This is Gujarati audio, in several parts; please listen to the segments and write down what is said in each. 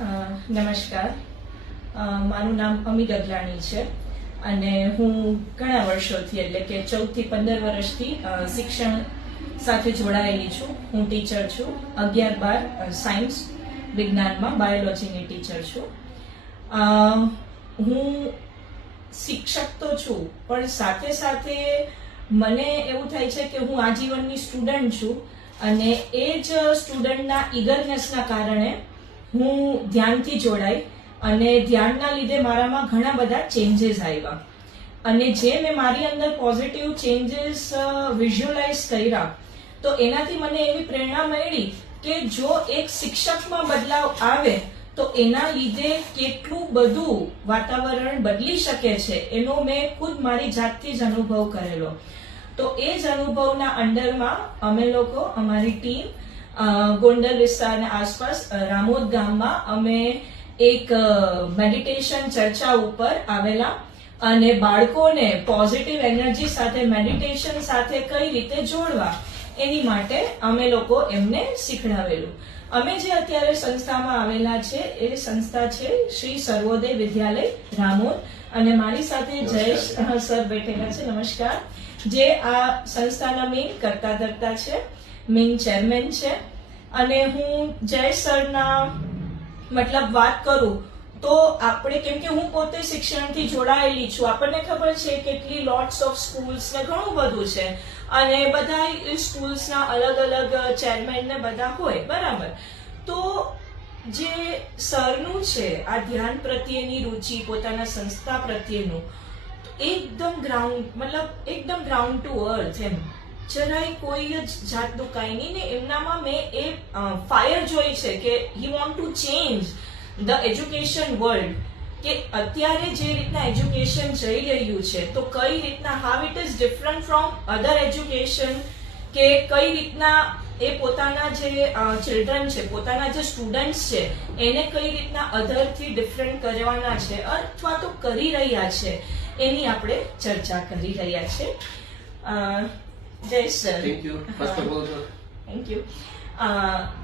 નમસ્કાર. મારું નામ અમિત અગલાણી છે અને હું ઘણા વર્ષોથી એટલે કે 14 થી 15 વર્ષથી શિક્ષણ સાથે જોડાયેલી છું. હું ટીચર છું. 11-12 સાયન્સ વિજ્ઞાનમાં બાયોલોજીની ટીચર છું. હું શિક્ષક તો છું, પણ સાથે સાથે મને એવું થાય છે કે હું આજીવનની સ્ટુડન્ટ છું અને એ જ સ્ટુડન્ટના ઈગરનેસના કારણે હું ધ્યાનથી જોડાઈ અને ધ્યાનના લીધે મારામાં ઘણા બધા ચેન્જીસ આવ્યા અને જે મેં મારી અંદર પોઝિટિવ ચેન્જીસ વિઝ્યુઅલાઇઝ કર્યા તો એનાથી મને એવી પ્રેરણા મળી કે જો એક શિક્ષકમાં બદલાવ આવે તો એના લીધે કેટલું બધું વાતાવરણ બદલી શકે છે એનો મેં ખુદ મારી જાતથી જ અનુભવ કરેલો. તો એ જ અનુભવના અંડરમાં અમે લોકો અમારી ટીમ ગોંડલ વિસ્તારના આસપાસ રામોદ ગામમાં અમે એક મેડિટેશન ચર્ચા ઉપર આવેલા અને બાળકોને પોઝિટિવ એનર્જી સાથે મેડિટેશન સાથે કઈ રીતે જોડવા એની માટે અમે લોકો એમને શીખડાવેલું. અમે જે અત્યારે સંસ્થામાં આવેલા છે એ સંસ્થા છે શ્રી સર્વોદય વિદ્યાલય રામોદ અને મારી સાથે જયેશ સર બેઠેલા છે. નમસ્કાર. જે આ સંસ્થાના મેઇન કરતા ધર્તા છે, મેઇન ચેરમેન છે. અને હું જયેશ સરના મતલબ વાત કરું તો આપણે કેમ કે હું પોતે શિક્ષણથી જોડાયેલી છું, આપણને ખબર છે કેટલી લોટ્સ ઓફ સ્કૂલ્સ ને ઘણું બધું છે અને બધા સ્કૂલ્સના અલગ અલગ ચેરમેન ને બધા હોય બરાબર. તો જે સરનું છે આ ધ્યાન પ્રત્યેની રુચિ, પોતાના સંસ્થા પ્રત્યેનું એકદમ ગ્રાઉન્ડ ટુ અર્થ, એમ જરાય કોઈ જ જાતનું કઈ નહીં ને એમનામાં મેં એ ફાયર જોઈ છે કે હી want to change the education world. કે અત્યારે જે રીતના એજ્યુકેશન જઈ રહ્યું છે તો કઈ રીતના how it is different from other education, કે કઈ રીતના એ પોતાના જે ચિલ્ડ્રન છે, પોતાના જે સ્ટુડન્ટ્સ છે એને કઈ રીતના અધરથી ડિફરન્ટ કરવાના છે અથવા તો કરી રહ્યા છે એની આપણે ચર્ચા કરી રહ્યા છે. જય sir. Thank you. First of all thank you.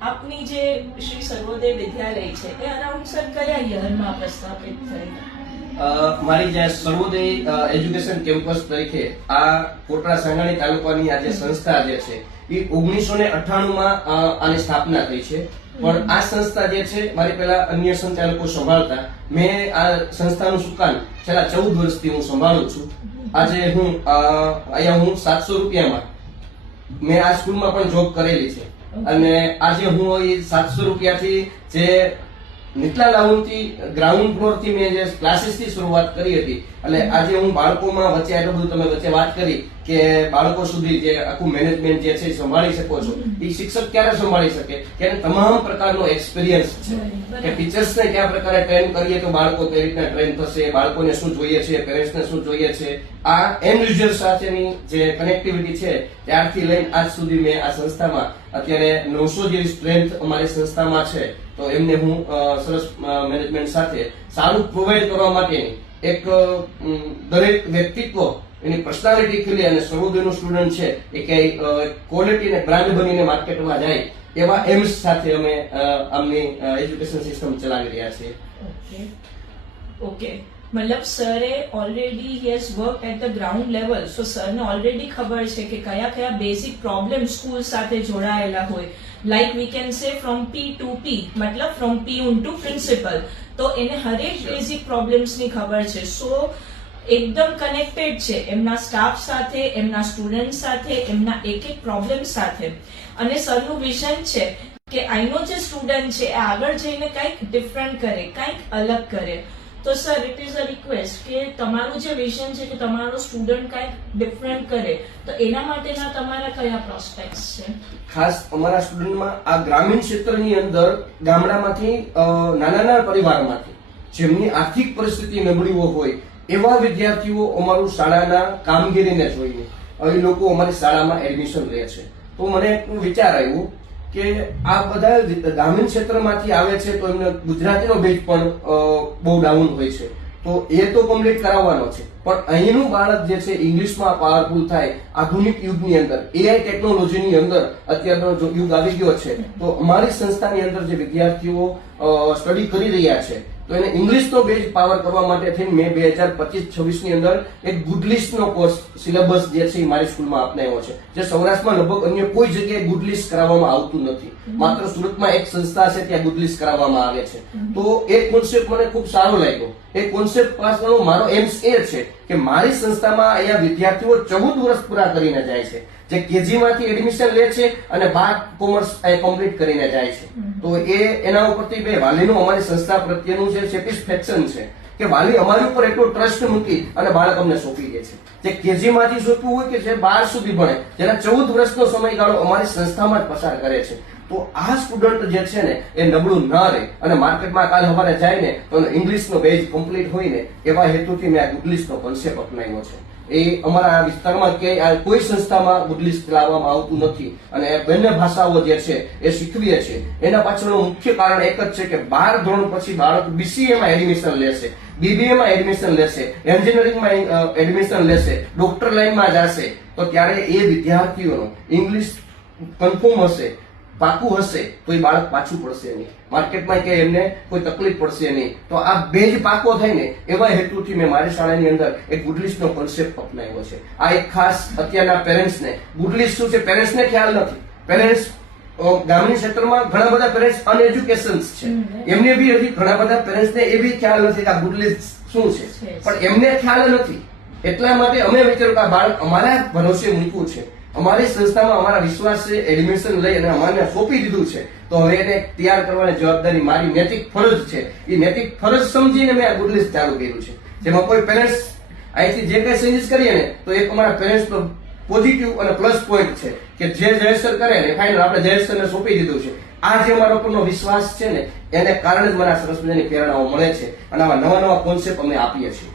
આપની જે શ્રી સર્વોદય વિદ્યાલય છે એ અરાઉન્ડ સર કયા યરમાં પ્રસ્થાપિત થઈ? મારી જે સર્વોદય એજ્યુકેશન કેમ્પસ તરીકે આ કોટડા સાંગાણી તાલુકાની આ જે સંસ્થા જે છે એ 1998માં આની સ્થાપના થઈ છે. પણ આ સંસ્થા જે છે મારી પહેલા અન્ય સંચાલકો સંભાળતા, મેં આ સંસ્થાનું સુકાન છેલ્લા 14 વર્ષથી હું સંભાળું છું. આજે હું અહીંયા હું 700 રૂપિયામાં મેં આ સ્કૂલમાં પણ જોબ કરેલી છે અને આજે હું એ 700 રૂપિયાથી જે નીચલા લેવલથી ગ્રાઉન્ડ ફ્લોર થી મેં જે ક્લાસીસ થી શરૂઆત કરી હતી એટલે આજે હું બાળકોમાં વચ્ચે આટલું બધું તમે વચ્ચે વાત કરી કે બાળકો સુધી જે આખું મેનેજમેન્ટ જે છે સંભાળી શકો છો. એ શિક્ષક ક્યારે સંભાળી શકે કે તમામ પ્રકારનો એક્સપિરિયન્સ છે કે ટીચર્સને કયા પ્રકારે ટ્રેન કરીએ તો બાળકો કઈ રીતના ટ્રેન થશે, બાળકોને શું જોઈએ છે, પેરેન્ટ્સને શું જોઈએ છે, આ એન્ડ યુઝર સાથેની જે કનેક્ટિવિટી છે ત્યારથી લઈને આજ સુધી મેં આ સંસ્થામાં અત્યારે 900 જેવી સ્ટ્રેન્થ અમારી સંસ્થામાં છે. તો એમને હું સરસ મેનેજમેન્ટ સાથે સારું પ્રોવાઈડ કરવા માટેની એક દરેક વ્યક્તિત્વ એની પર્સનાલિટી ખીલે અને સર્વોદયનું સ્ટુડન્ટ છે એ કઈ ક્વોલિટી ને બ્રાન્ડ બનીને માર્કેટમાં જાય એવા એમ્સ સાથે અમે આમની એજ્યુકેશન સિસ્ટમ ચલાવી રહ્યા છીએ. ઓકે. મતલબ સરે already he has work at the ground level, so સરને ઓલરેડી ખબર છે કે કયા કયા બેઝિક પ્રોબ્લેમ સ્કૂલ સાથે જોડાયેલા હોય. Like we can say from P to P, મતલબ ફ્રોમ પીયુન ટુ પ્રિન્સિપલ. તો એને હરેક બેઝિક પ્રોબ્લેમ્સની ખબર છે. સો એકદમ કનેક્ટેડ છે એમના સ્ટાફ સાથે, એમના સ્ટુડન્ટ સાથે, એમના એક એક પ્રોબ્લેમ સાથે. અને સરનું વિઝન છે કે આઈનો જે સ્ટુડન્ટ છે એ આગળ જઈને કંઈક ડિફરન્ટ કરે, કંઈક અલગ કરે. તો sir it is a request કે તમારું જે વિઝન છે કે તમારો સ્ટુડન્ટ કંઈક ડિફરન્ટ કરે તો એના માટેના તમારા કયા પ્રોસ્પેક્ટ્સ છે? ખાસ અમારા સ્ટુડન્ટમાં આ ગ્રામીણ ક્ષેત્રની અંદર ગામડામાંથી નાના પરિવારમાંથી જેમની આર્થિક પરિસ્થિતિ નબળી હોય એવા વિદ્યાર્થીઓ અમારું શાળાના કામગીરીને જોઈને એ લોકો અમારી શાળામાં એડમિશન લે છે. તો મને એક વિચાર આવ્યો કે આ બધા ગ્રામીણ ક્ષેત્રમાંથી આવે છે તો એમને ગુજરાતીનો બેઝ પણ બહુ ડાઉન હોય છે. તો એ તો કમ્પ્લીટ કરાવવાનો છે, પણ અહીંનું બાળક જે છે ઇંગ્લિશમાં પાવરફુલ થાય આધુનિક યુગની અંદર, એઆઈ ટેકનોલોજીની અંદર અત્યારનો જો યુગ આવી ગયો છે, તો અમારી સંસ્થાની અંદર જે વિદ્યાર્થીઓ સ્ટડી કરી રહ્યા છે તો એને ઇંગ્લિશનો બેઝ પાવર કરવા માટે થઈને મેં 2025-26 ની અંદર એક ગુડલિસ્ટનો કોર્સ સિલેબસ જે છે એ મારી સ્કૂલમાં અપનાવ્યો છે, જે સૌરાષ્ટ્રમાં લગભગ અન્ય કોઈ જગ્યાએ ગુડલિસ્ટ કરાવવામાં આવતું નથી. માત્ર સુરતમાં એક સંસ્થા છે ત્યાં ગુડલિસ્ટ કરાવવામાં આવે છે. તો એ કોન્સેપ્ટ મને ખૂબ સારો લાગ્યો. એ કોન્સેપ્ટ પાછળનો મારો એમ્સ એ છે કે મારી સંસ્થામાં અહીંયા વિદ્યાર્થીઓ 14 વર્ષ પૂરા કરીને જાય છે, જે કેજી માંથી એડમિશન લે છે અને 12 કોમર્સ કમ્પ્લીટ કરીને જાય છે. તો એના ઉપરથી બે વાલીનું અમારી સંસ્થા પ્રત્યેનું જે સેટિસ્ફેક્શન છે કે વાલી અમારી ઉપર એટલો ટ્રસ્ટ મૂકી અને બાળક અમને સોંપી દે છે. જે કેજી માંથી સોંપ્યું હોય કે જે 12 સુધી ભણે, જેના 14 વર્ષનો સમયગાળો અમારી સંસ્થામાં જ પસાર કરે છે. તો આ સ્ટુડન્ટ જે છે ને એ નબળું ના રહે અને માર્કેટમાં કાલ સવારે જાય ને તો ઇંગ્લિશનો બેઝ કમ્પ્લીટ હોય ને એવા હેતુથી મેં આ ગુડલિસ્ટનો કોન્સેપ્ટ અપનાવ્યો છે. એ અમારા વિસ્તારમાં ક્યાંય કોઈ સંસ્થામાં ગુડલિસ્ટ લાવવામાં આવતું નથી અને બંને ભાષાઓ જે છે એ શીખવીએ છીએ. એના પાછળનું મુખ્ય કારણ એક જ છે કે 12 ધોરણ પછી બાળક બીસીએમાં એડમિશન લેશે, બીબીએમાં એડમિશન લેશે, એન્જિનિયરિંગમાં એડમિશન લેશે, ડોક્ટર લાઈનમાં જશે, તો ત્યારે એ વિદ્યાર્થીઓનો ઇંગ્લિશ કન્ફર્મ હશે, પાકું હશે, તો એ બાળક પાછું પડશે નહીં, માર્કેટમાં કે એમને કોઈ તકલીફ પડશે નહીં. તો આ બેઝ પાકો થાય ને એવા હેતુથી મેં મારી શાળાની અંદર એક ગુડલિસ્ટનો કોન્સેપ્ટ અપનાવ્યો છે. આ એક ખાસ અત્યારના પેરેન્ટ્સને ગુડલિસ્ટ શું છે પેરેન્ટ્સને ખ્યાલ નથી. પેરેન્ટ્સ ગામની ક્ષેત્રમાં ઘણા બધા પેરેન્ટ્સ અનએજ્યુકેશન્સ છે, એમને બી હજી ઘણા બધા પેરેન્ટ્સને એ બી ખ્યાલ નથી કે આ ગુડલિસ્ટ શું છે, પણ એમને ખ્યાલ નથી. એટલા માટે અમે વિચાર્યું કે આ બાળક અમારા ભરોસે મૂક્યું છે, અમારી સંસ્થામાં અમારા વિશ્વાસે એડમિશન લઈ અને અમારે સોંપી દીધું છે, તો હવે એને તૈયાર કરવાની જવાબદારી મારી નૈતિક ફરજ છે. એ નૈતિક ફરજ સમજીને મેં આ ગુડલિસ્ટ ચાલુ કર્યું છે, જેમાં કોઈ પેરેન્ટ્સ અહીંથી જે કઈ ચેન્જીસ કરીએ ને તો એક અમારા પેરેન્ટ્સનો પોઝિટિવ અને પ્લસ પોઈન્ટ છે કે જે જયસર કરે ને ફાઇનલ આપણે જયસરને સોંપી દીધું છે. આ જે અમારા ઉપરનો વિશ્વાસ છે ને એને કારણે જ મને આ સરસ મજાની પ્રેરણાઓ મળે છે અને આવા નવા નવા કોન્સેપ્ટ અમે આપીએ છીએ.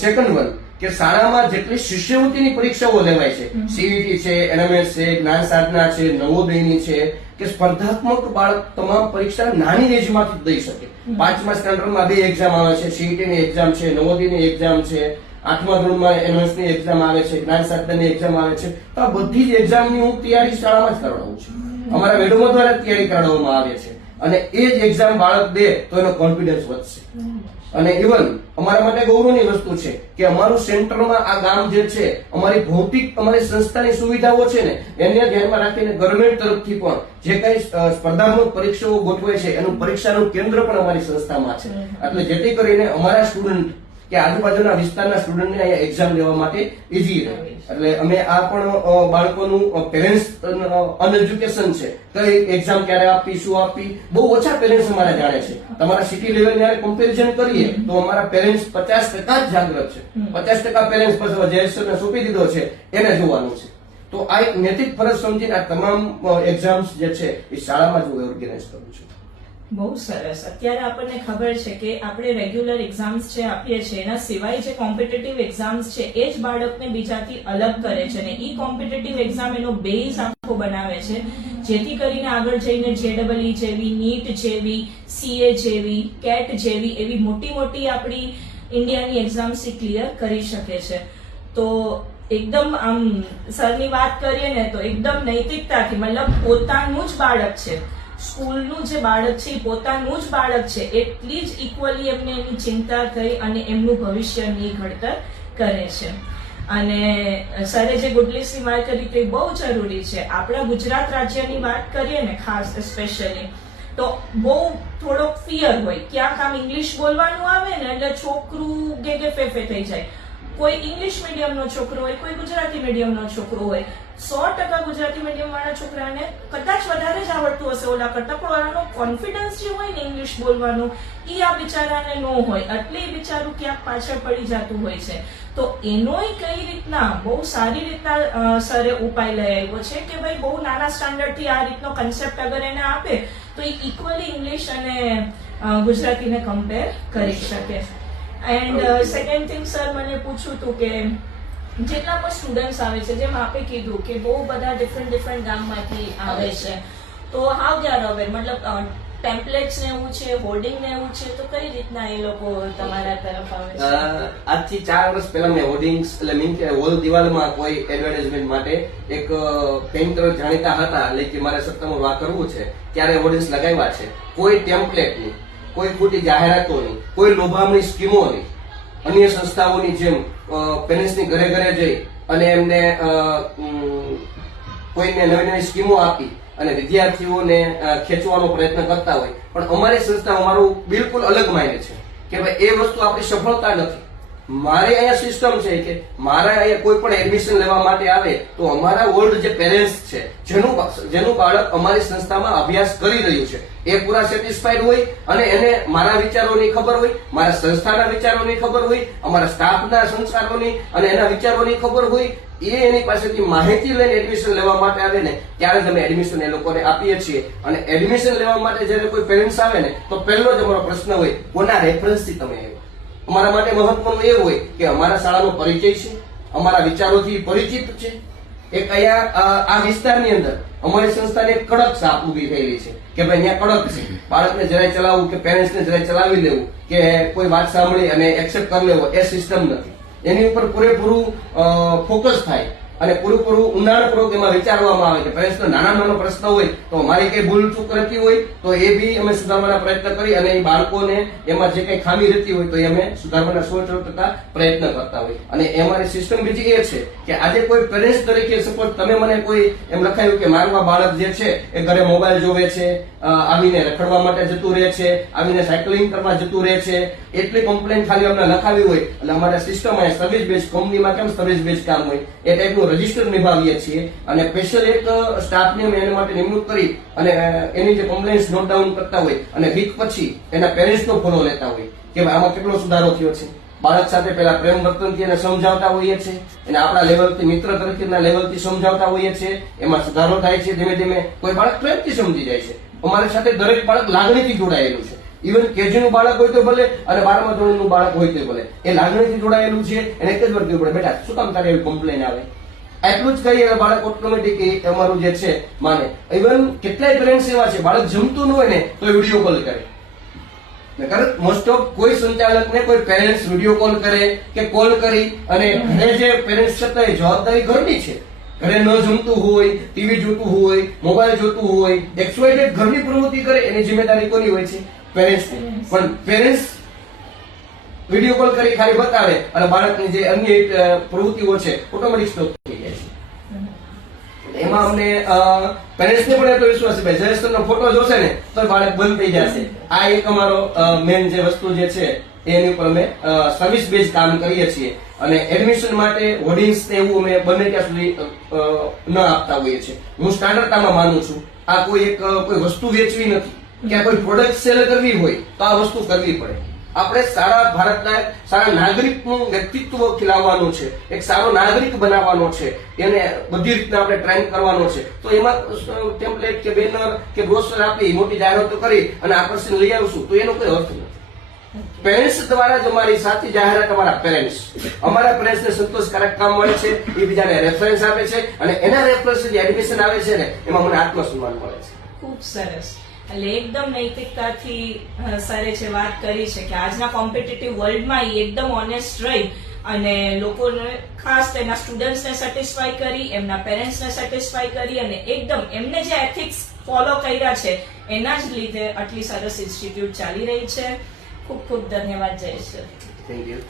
સેકન્ડ વન કે શાળામાં જેટલી શિષ્યવૃત્તિની પરીક્ષાઓ લેવાય છે, સીઈટી છે, એનએમએસ છે, જ્ઞાન સાધના છે, નવોદયની છે, કે સ્પર્ધાત્મક બાળક તમામ પરીક્ષા નાની એજમાંથી જ દઈ શકે. 5મા સ્ટાન્ડર્ડમાં 2 એક્ઝામ આવે છે, સીઈટીની એક્ઝામ છે, નવોદયની એક્ઝામ છે, 8મા ધોરણમાં એનએમએસની એક્ઝામ આવે છે, જ્ઞાન સાધનાની એક્ઝામ આવે છે. તો આ બધી જ એક્ઝામની હું તૈયારી શાળામાં જ કરાવું છું. અમારા મેડમો દ્વારા તૈયારી કરાવવામાં આવે છે અને એ જ એક્ઝામ બાળક દે તો એનો કોન્ફિડન્સ વધશે. અને ઇવન અમારા માટે ગૌરવની વસ્તુ છે કે અમારું સેન્ટરમાં આ ગામ જે છે અમારી ભૌતિક અમારી સંસ્થાની સુવિધાઓ છે ને એને ધ્યાનમાં રાખીને ગવર્મેન્ટ તરફથી પણ જે કઈ સ્પર્ધાત્મક પરીક્ષાઓ ગોઠવે છે એનું પરીક્ષાનું કેન્દ્ર પણ અમારી સંસ્થામાં છે. એટલે જેથી કરીને અમારા સ્ટુડન્ટ કે આજુબાજુના વિસ્તારના સ્ટુડન્ટને અહીંયા એક્ઝામ લેવા માટે ઈઝી રહે. એટલે અમે આ પણ બાળકોનું પેરેન્ટ્સ અનએજ્યુકેશન છે, કઈ એક્ઝામ ક્યારે આપવી, શું આપવી, બહુ ઓછા પેરેન્ટ્સ અમારા જાણે છે. તમારા સિટી લેવલ જયારે કમ્પેરિઝન કરીએ તો અમારા પેરેન્ટ્સ 50% જ જાગૃત છે. 50% પેરેન્ટ્સ પછી જયેશને સોંપી દીધો છે એને જોવાનું છે. તો આ એક નૈતિક ફરજ સમજીને આ તમામ એક્ઝામ્સ જે છે એ શાળામાં જ હું ઓર્ગેનાઇઝ કરું છું. બહુ સરસ. અત્યારે આપણને ખબર છે કે આપણે રેગ્યુલર એક્ઝામ્સ જે આપીએ છીએ એના સિવાય જે કોમ્પિટિટિવ એક્ઝામ્સ છે એ જ બાળકને બીજાથી અલગ કરે છે અને ઈ કોમ્પિટિટિવ એક્ઝામ એનો બેઝ આખો બનાવે છે, જેથી કરીને આગળ જઈને જેડબલઈ જેવી, નીટ જેવી, સીએ જેવી, કેટ જેવી એવી મોટી મોટી આપણી ઇન્ડિયાની એક્ઝામ્સ એ ક્લિયર કરી શકે છે. તો એકદમ આમ સરની વાત કરીએ ને તો એકદમ નૈતિકતાથી, મતલબ પોતાનું જ બાળક છે, સ્કૂલનું જે બાળક છે એ પોતાનું જ બાળક છે, એટલી જ ઇક્વલી એમને એની ચિંતા થઈ અને એમનું ભવિષ્યની ઘડતર કરે છે. અને સરે જે ગુડલિસ્ટની વાત કરી તે બહુ જરૂરી છે. આપણા ગુજરાત રાજ્યની વાત કરીએ ને ખાસ સ્પેશિયલી તો બહુ થોડોક ફિયર હોય, ક્યાંક આમ ઇંગ્લિશ બોલવાનું આવે ને એટલે છોકરું ગેગે ફેફે થઈ જાય. કોઈ ઇંગ્લિશ મીડિયમનો છોકરો હોય, કોઈ ગુજરાતી મીડિયમનો છોકરો હોય, 100% ગુજરાતી મીડિયમ વાળા છોકરાને કદાચ વધારે જ આવડતું હશે ઓલા કરતા, પણ ઓલાનો કોન્ફિડન્સ જે હોય ને ઇંગ્લિશ બોલવાનું એ આ બિચારાને ન હોય, એટલે એ બિચારું ક્યાંક પાછળ પડી જતું હોય છે. તો એનોય કઈ રીતના બહુ સારી રીતના સરે ઉપાય લઈ આવ્યો છે કે ભાઈ બહુ નાના સ્ટાન્ડર્ડ થી આ રીતનો કન્સેપ્ટ અગર એને આપે તો એ ઇક્વલી ઇંગ્લિશ અને ગુજરાતીને કમ્પેર કરી શકે. એન્ડ સેકન્ડ થિંગ સર મને પૂછવું હતું કે જેટલા પણ સ્ટુડન્ટ્સ આવે છે, જેમ આપે કીધું કે બહુ બધા ડિફરન્ટ ગામમાંથી આવે છે, તો હાઉ દે આર અવેર, મતલબ ટેમ્પલેટ્સ ને એવું છે, હોર્ડિંગ ને એવું છે, તો કઈ રીતના એ લોકો તમારા તરફ આવે છે? આજથી 4 વર્ષ પહેલા મેં હોર્ડિંગ્સ એટલે મીન કે હોલ દિવાલમાં કોઈ એડવર્ટાઇઝમેન્ટ માટે એક પેઇન્ટર જાણીતા હતા, એટલે કે મારે સત્તામાં વા કરવું છે ત્યારે હોર્ડિંગ્સ લગાવ્યા છે. કોઈ ટેમ્પલેટ નહીં, કોઈ ખોટી જાહેરાતો નહીં, કોઈ લોભામણી સ્કીમો નહીં. અન્ય સંસ્થાઓની જેમ પેરેન્ટ્સની ઘરે ઘરે જઈ અને એમને કોઈને નવી નવી સ્કીમો આપી અને વિદ્યાર્થીઓને ખેંચવાનો પ્રયત્ન કરતા હોય, પણ અમારી સંસ્થા અમારું બિલકુલ અલગ માઇન્ડ છે કે ભાઈ એ વસ્તુ આપણી સફળતા નથી. મારે અહીંયા સિસ્ટમ છે કે મારા અહીંયા કોઈ પણ એડમિશન લેવા માટે આવે તો અમારા ઓલ્ડ જે પેરેન્ટ્સ છે, જેનું બાળક અમારી સંસ્થામાં અભ્યાસ કરી રહ્યું છે, એ પૂરા સેટિસ્ફાઈડ હોય અને એને મારા વિચારોની ખબર હોય, મારા સંસ્થાના વિચારોની ખબર હોય, અમારા સ્ટાફના સંસ્કારોની અને એના વિચારોની ખબર હોય. એ એની પાસેથી માહિતી લઈને એડમિશન લેવા માટે આવે ને ત્યારે જ અમે એડમિશન એ લોકોને આપીએ છીએ. અને એડમિશન લેવા માટે જ્યારે કોઈ પેરેન્ટ્સ આવે ને તો પહેલો જ અમારો પ્રશ્ન હોય, કોના રેફરન્સથી તમે આવ્યા? અમારા માટે મહત્વનું એ હોય કે અમારા શાળાનો પરિચય છે, અમારા વિચારોથી પરિચિત છે. એક અહીંયા આ વિસ્તારની અંદર અમારી સંસ્થાની એક કડક છાપ ઊભી થયેલી છે કે ભાઈ અહીંયા કડક છે, બાળકને જરાય ચલાવવું કે પેરેન્ટ્સને જરાય ચલાવી લેવું કે કોઈ વાત સાંભળી અને એક્સેપ્ટ કરી લેવો એ સિસ્ટમ નથી. એની ઉપર પૂરેપૂરું ફોકસ થાય અને પૂરેપૂરું ઊંડાણપૂર્વક એમાં વિચારવામાં આવે કે પેરેન્ટ્સનો નાનો પ્રશ્ન હોય તો મારી કઈ ભૂલ ચૂક રહેતી હોય તો એ બી અમે સુધારવાના પ્રયત્ન કરી અને એ બાળકોને એમાં જે કઈ ખામી રહેતી હોય તો એ અમે સુધારવાના 100% પ્રયત્ન કરતા હોય. અને એ અમારી સિસ્ટમ બીજી એ છે કે આજે કોઈ પેરેન્ટ્સ તરીકે સપોઝ તમે મને કોઈ એમ લખાયું કે મારું આ બાળક જે છે એ ઘરે મોબાઈલ જોવે છે, આવીને રખડવા માટે જતું રહે છે, આવીને સાયકલિંગ કરવા જતું રહે છે, એટલી કમ્પ્લેન ખાલી અમને લખાવી હોય એટલે અમારા સિસ્ટમ સર્વિસ બેઝ કંપનીમાં કેમ સર્વિસ બેઝ કામ હોય એ ટાઈપનું રજીસ્ટર નિભાવીએ છીએ. અને સ્પેશિયલ એક સ્ટાફને અમે એના માટે નિમણૂક કરી અને એની જે કમ્પ્લેન્ટ્સ નોટ ડાઉન કરતા હોય અને વીક પછી એના પેરેન્ટ્સનો ફોલો લેતા હોય કે આમાં કેટલો સુધારો થયો છે. બાળક સાથે પેલા પ્રેમ વર્તનથી એને સમજાવતા હોઈએ છીએ, એને આપણા લેવલથી મિત્ર તરીકેના લેવલથી સમજાવતા હોઈએ છીએ, એમાં સુધારો થાય છે. ધીમે ધીમે કોઈ બાળક પ્રેમથી સમજી જાય છે. અમારી સાથે દરેક બાળક લાગણીથી જોડાયેલું છે. ઇવન કેજી નું બાળક હોય તો ભલે અને 12મા ધોરણનું બાળક હોય તો ભલે, એ લાગણીથી જોડાયેલું છે. એને એક જ વાર કહેવું પડે, બેટા શું કામ તારે એવી કમ્પ્લેન આવે, એટલું જ કહીએ બાળક ઓટોમેટિક અમારું જે છે માને. ઇવન કેટલાય પેરેન્ટ્સ એવા છે બાળક જમતું ન હોય ને તો વિડીયો કોલ કરે. મોસ્ટ ઓફ કોઈ સંચાલકને કોઈ પેરેન્ટ્સ વિડીયો કોલ કરે કે કોલ કરી અને ઘરે જે પેરેન્ટ્સ છતાં એ જવાબદારી ઘરની છે. ઘરે ન જમતું હોય, ટીવી જોતું હોય, મોબાઈલ જોતું હોય, એક્સવાઇઝેડ ઘરની પ્રવૃત્તિ કરે એની જિમ્મેદારી કોની હોય છે? પેરેન્ટ્સની. પણ પેરેન્ટ્સ વિડીયો કોલ કરી ખાલી બતાવે અને બાળકની જે અન્ય પ્રવૃત્તિઓ છે ઓટોમેટિક સ્ટોપ થઈ જાય છે. એમાં અમને પેરેન્ટ્સને પણ એટલો વિશ્વાસ છે ભાઈ જયેશનો ફોટો જોશે ને તો બાળક બંધ થઈ જશે. આ એક અમારો મેન જે વસ્તુ જે છે એની ઉપર અમે સર્વિસ બેઝ કામ કરીએ છીએ. અને એડમિશન માટે હોર્ડિંગ્સ ને એવું અમે બને ત્યાં સુધી ન આપતા હોઈએ છીએ. હું સ્ટાન્ડર્ડતામાં માનું છું. આ કોઈ વસ્તુ વેચવી નથી કે આ કોઈ પ્રોડક્ટ સેલ કરવી હોય તો આ વસ્તુ કરવી પડે. આપણે સારા ભારતના સારા નાગરિકનું વ્યક્તિત્વ ખીલાવવાનું છે, એક સારો નાગરિક બનાવવાનો છે, એને બધી રીતના આપણે ટ્રેન કરવાનો છે. તો એમાં ટેમ્પલેટ કે બેનર કે બ્રોશર આપી મોટી જાહેરાતો કરી અને આકર્ષણ લઈ આવશું તો એનો કોઈ અર્થ નથી. પેરેન્ટ્સ દ્વારા જ અમારી સાચી જાહેરાત અમારા પેરેન્ટ્સને સંતોષકારક કામ મળે છે, એ બીજાને રેફરન્સ આપે છે અને એના રેફરન્સથી એડમિશન આવે છે ને એમાં મને આત્મસન્માન મળે છે. ખૂબ સરસ. એટલે એકદમ નૈતિકતાથી સરે જે વાત કરી છે કે આજના કોમ્પિટિટિવ વર્લ્ડમાં એકદમ ઓનેસ્ટ રહી અને લોકોને ખાસ તેના સ્ટુડન્ટ્સને સેટિસ્ફાઈ કરી, એમના પેરેન્ટ્સને સેટિસ્ફાઈ કરી અને એકદમ એમને જે એથિક્સ ફોલો કર્યા છે એના જ લીધે આટલી સરસ ઇન્સ્ટિટ્યૂટ ચાલી રહી છે. ખૂબ ખૂબ ધન્યવાદ જયેશ. Thank you.